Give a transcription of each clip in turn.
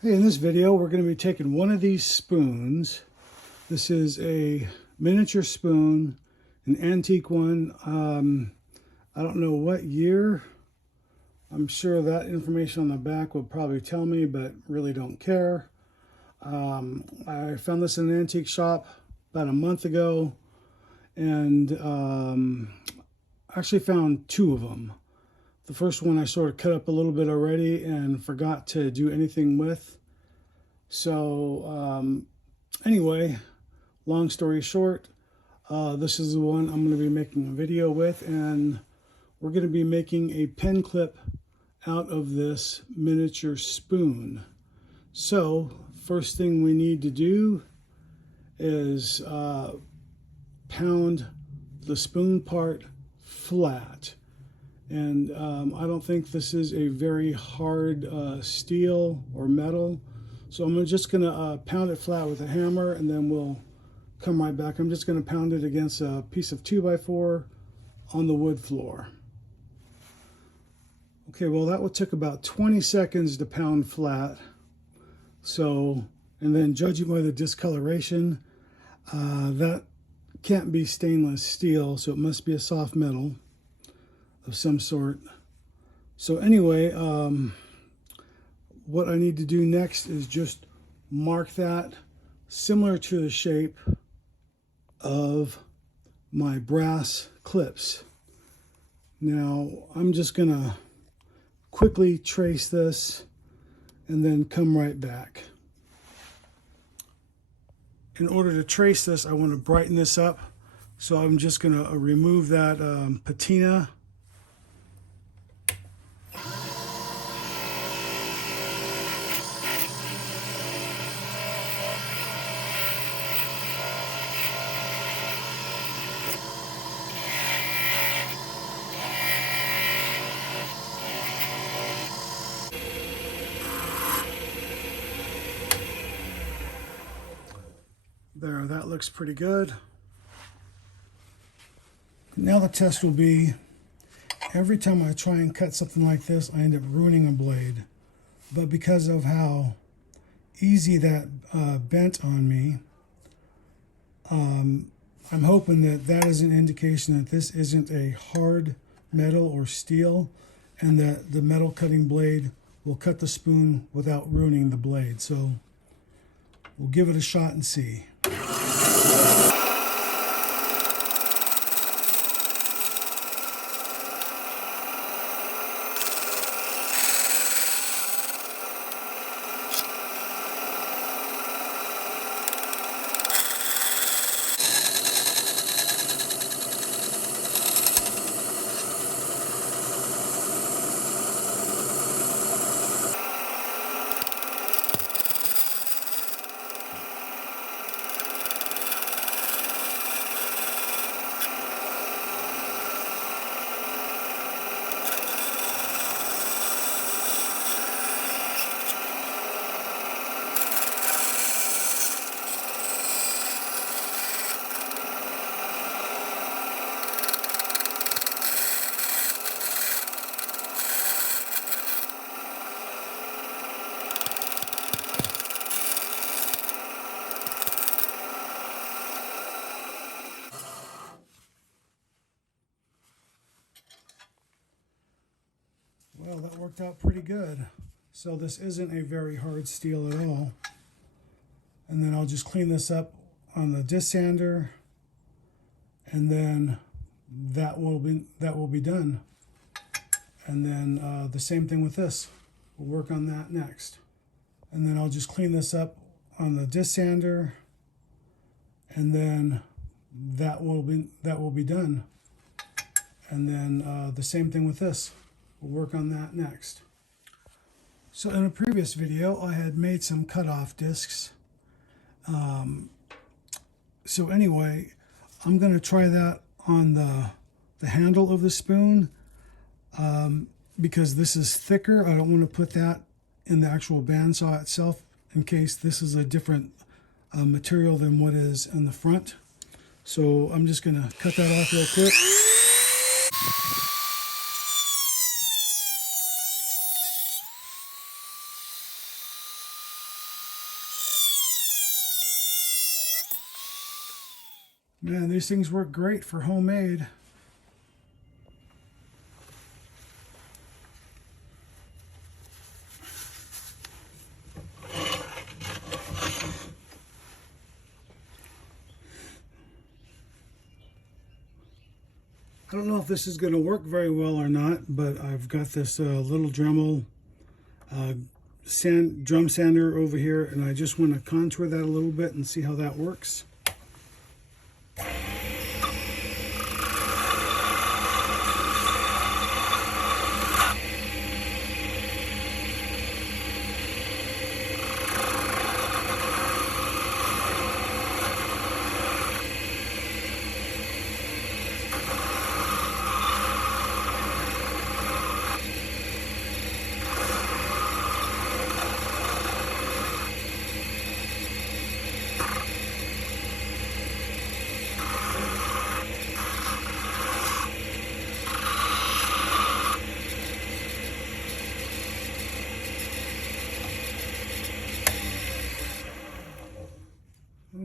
Hey, in this video, we're going to be taking one of these spoons. This is a miniature spoon, an antique one. I don't know what year. I'm sure that information on the back will probably tell me, but really don't care. I found this in an antique shop about a month ago, and actually found two of them. The first one I sort of cut up a little bit already and forgot to do anything with. So anyway, long story short, this is the one I'm going to be making a video with, and we're going to be making a pen clip out of this miniature spoon. So first thing we need to do is pound the spoon part flat. And I don't think this is a very hard steel or metal. So I'm just going to pound it flat with a hammer, and then we'll come right back. I'm just going to pound it against a piece of 2x4 on the wood floor. Okay, well that took about 20 seconds to pound flat. So, and then judging by the discoloration, that can't be stainless steel, so it must be a soft metal of some sort. So anyway, what I need to do next is just mark that similar to the shape of my brass clips. Now I'm just gonna quickly trace this and then come right back. In order to trace this, I want to brighten this up, so I'm just gonna remove that patina. There, that looks pretty good. Now the test will be, every time I try and cut something like this, I end up ruining a blade. But because of how easy that bent on me, I'm hoping that that is an indication that this isn't a hard metal or steel, and that the metal cutting blade will cut the spoon without ruining the blade. So we'll give it a shot and see. Well, that worked out pretty good. So this isn't a very hard steel at all. And then I'll just clean this up on the disc sander, and then that will be done. And then the same thing with this. We'll work on that next. And then I'll just clean this up on the disc sander, and then that will be done. And then the same thing with this. We'll work on that next. So in a previous video, I had made some cutoff discs. So anyway, I'm going to try that on the handle of the spoon, because this is thicker. I don't want to put that in the actual bandsaw itself, in case this is a different material than what is in the front. So I'm just going to cut that off real quick. Man, these things work great for homemade. I don't know if this is going to work very well or not, but I've got this little Dremel drum sander over here, and I just want to contour that a little bit and see how that works.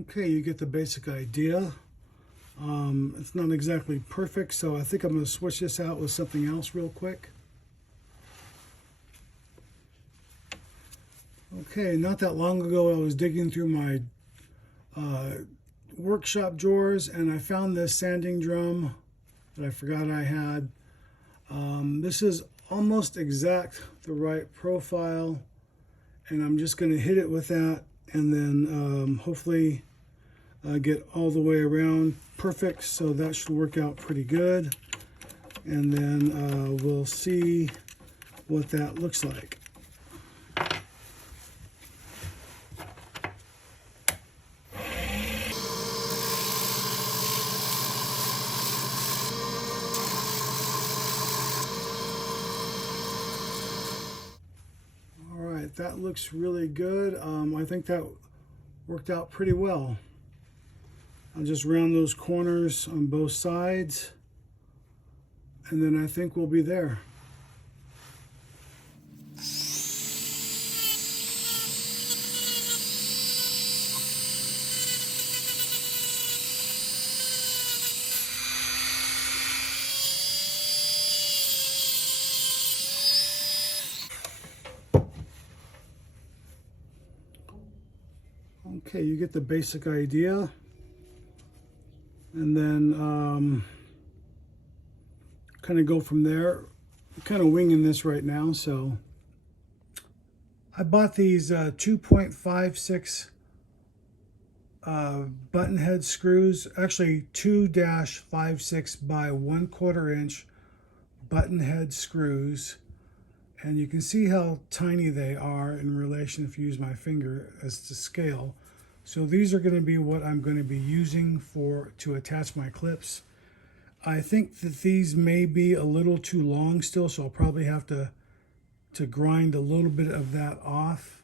Okay, you get the basic idea. It's not exactly perfect, so I think I'm going to switch this out with something else real quick. Okay, not that long ago I was digging through my workshop drawers and I found this sanding drum that I forgot I had. This is almost exact the right profile, and I'm just going to hit it with that and then hopefully get all the way around perfect, so that should work out pretty good. And then we'll see what that looks like. All right, that looks really good. I think that worked out pretty well. I'll just round those corners on both sides, and then I think we'll be there. Okay, you get the basic idea. And then kind of go from there. I'm kind of winging this right now. So I bought these 2.56 button head screws, actually 2-56 by 1/4 inch button head screws. And you can see how tiny they are in relation, if you use my finger as to scale. So these are going to be what I'm going to be using to attach my clips. I think that these may be a little too long still, so I'll probably have to grind a little bit of that off.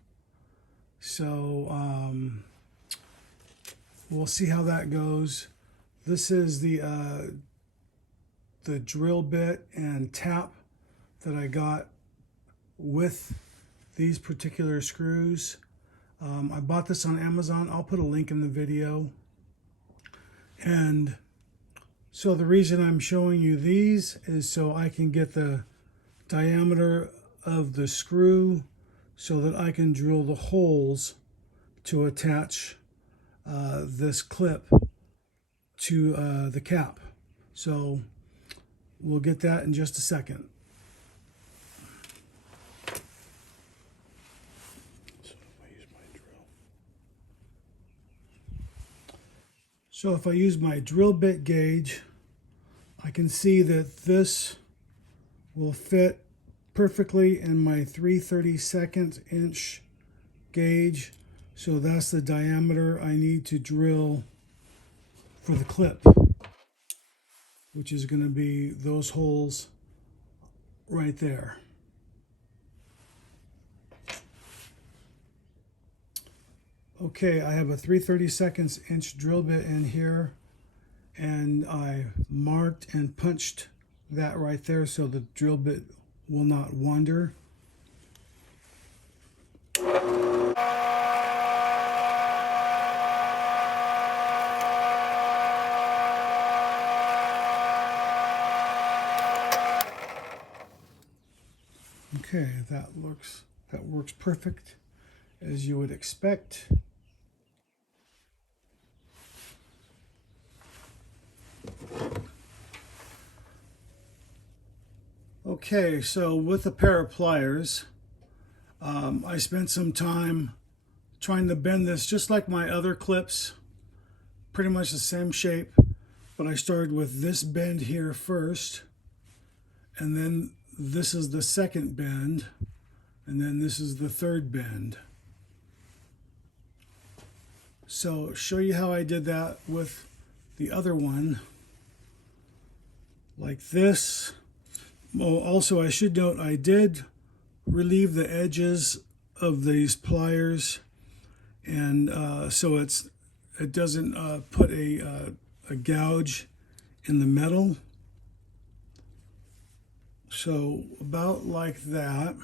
So we'll see how that goes. This is the drill bit and tap that I got with these particular screws. I bought this on Amazon. I'll put a link in the video. And so the reason I'm showing you these is so I can get the diameter of the screw so that I can drill the holes to attach this clip to the cap. So we'll get that in just a second. So if I use my drill bit gauge, I can see that this will fit perfectly in my 3/32 inch gauge. So that's the diameter I need to drill for the clip, which is going to be those holes right there. Okay, I have a 3/32 inch drill bit in here, and I marked and punched that right there so the drill bit will not wander. Okay, that works perfect as you would expect. Okay, so with a pair of pliers, I spent some time trying to bend this just like my other clips, pretty much the same shape, but I started with this bend here first, and then this is the second bend, and then this is the third bend. So show you how I did that with the other one, like this. Well, also I should note I did relieve the edges of these pliers, and so it doesn't put a gouge in the metal. So about like that,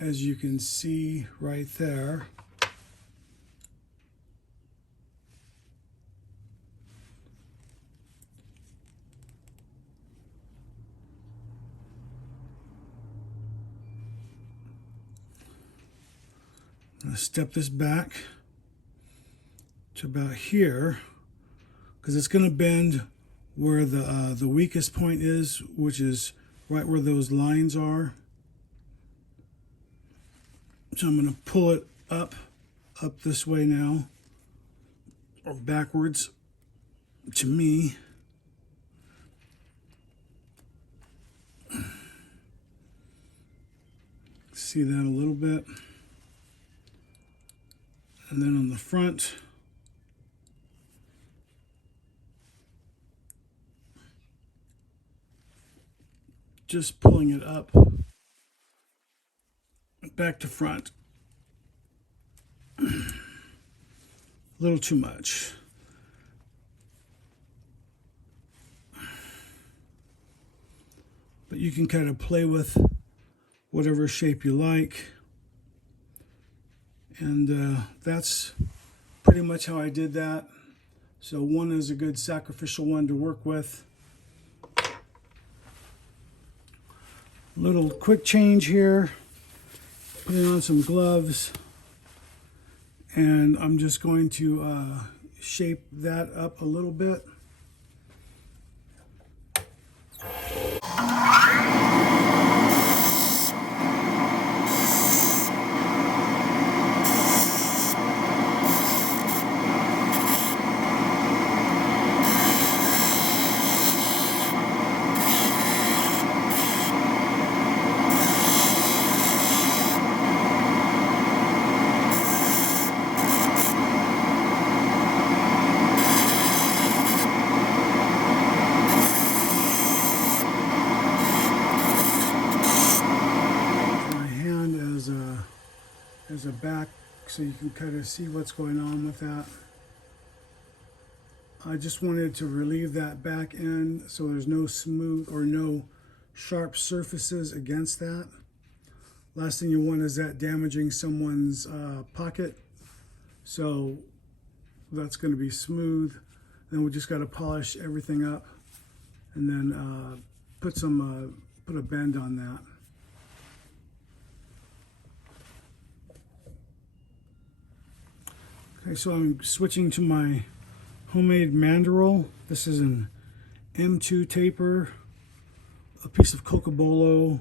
as you can see right there. I'm going to step this back to about here, because it's going to bend where the weakest point is, which is right where those lines are. So I'm going to pull it up this way now, or backwards to me. See that a little bit. And then on the front, just pulling it up back to front. A little too much. But you can kind of play with whatever shape you like. And that's pretty much how I did that. So one is a good sacrificial one to work with. Little quick change here. Putting on some gloves. And I'm just going to shape that up a little bit. As a back, so you can kind of see what's going on with that. I just wanted to relieve that back end so there's no smooth or no sharp surfaces against that. Last thing you want is that damaging someone's pocket. So that's going to be smooth. Then we just got to polish everything up, and then put a bend on that. Okay, so I'm switching to my homemade mandrel. This is an M2 taper, a piece of Cocobolo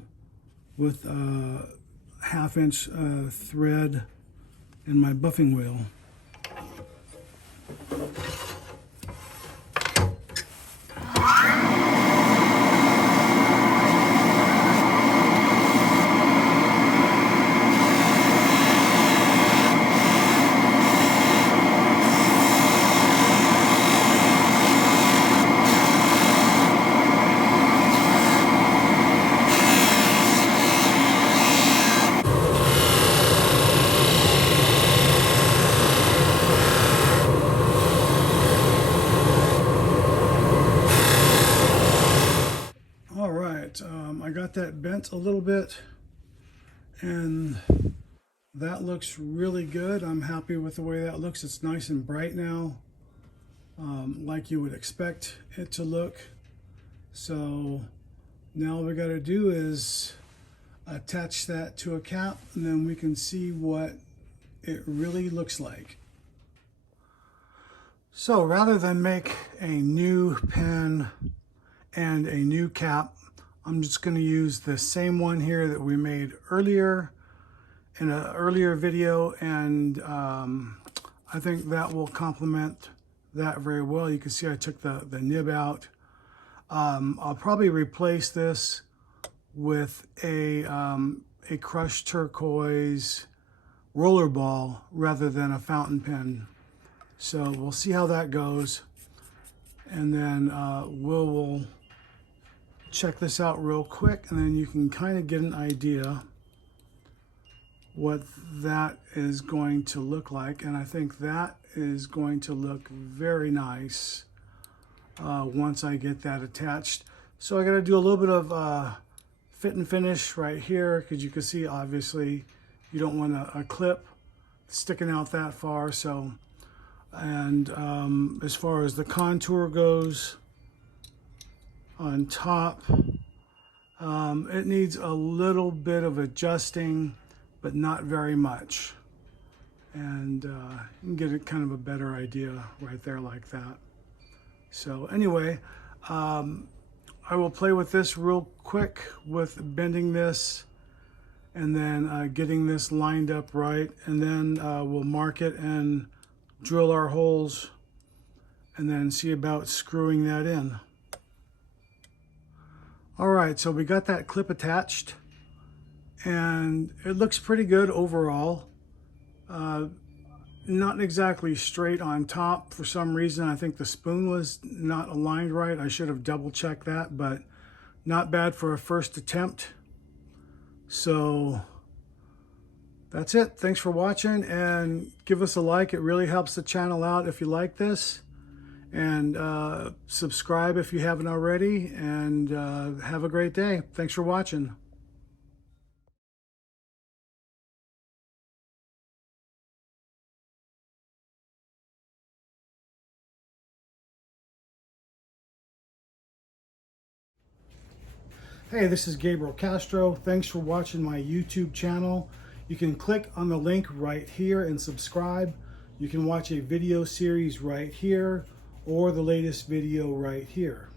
with a 1/2-inch thread, and my buffing wheel. I got that bent a little bit, and that looks really good. I'm happy with the way that looks. It's nice and bright now, like you would expect it to look. So Now all we got to do is attach that to a cap, and then we can see what it really looks like. So rather than make a new pen and a new cap, I'm just going to use the same one here that we made earlier in an earlier video, and I think that will complement that very well. You can see I took the nib out. I'll probably replace this with a crushed turquoise rollerball rather than a fountain pen. So we'll see how that goes, and then we'll check this out real quick, and then you can kind of get an idea what that is going to look like. And I think that is going to look very nice once I get that attached. So I got to do a little bit of fit and finish right here, because you can see obviously you don't want a clip sticking out that far. So, and as far as the contour goes on top, it needs a little bit of adjusting, but not very much. And you can get a kind of a better idea right there like that. So anyway, I will play with this real quick with bending this and then getting this lined up right, and then we'll mark it and drill our holes and then see about screwing that in. All right, so we got that clip attached and it looks pretty good overall. Not exactly straight on top for some reason. I think the spoon was not aligned right. I should have double checked that, but not bad for a first attempt. So that's it. Thanks for watching, and give us a like. It really helps the channel out if you like this. And subscribe if you haven't already, and have a great day. Thanks for watching. Hey, this is Gabriel Castro. Thanks for watching my YouTube channel. You can click on the link right here and subscribe. You can watch a video series right here, or the latest video right here.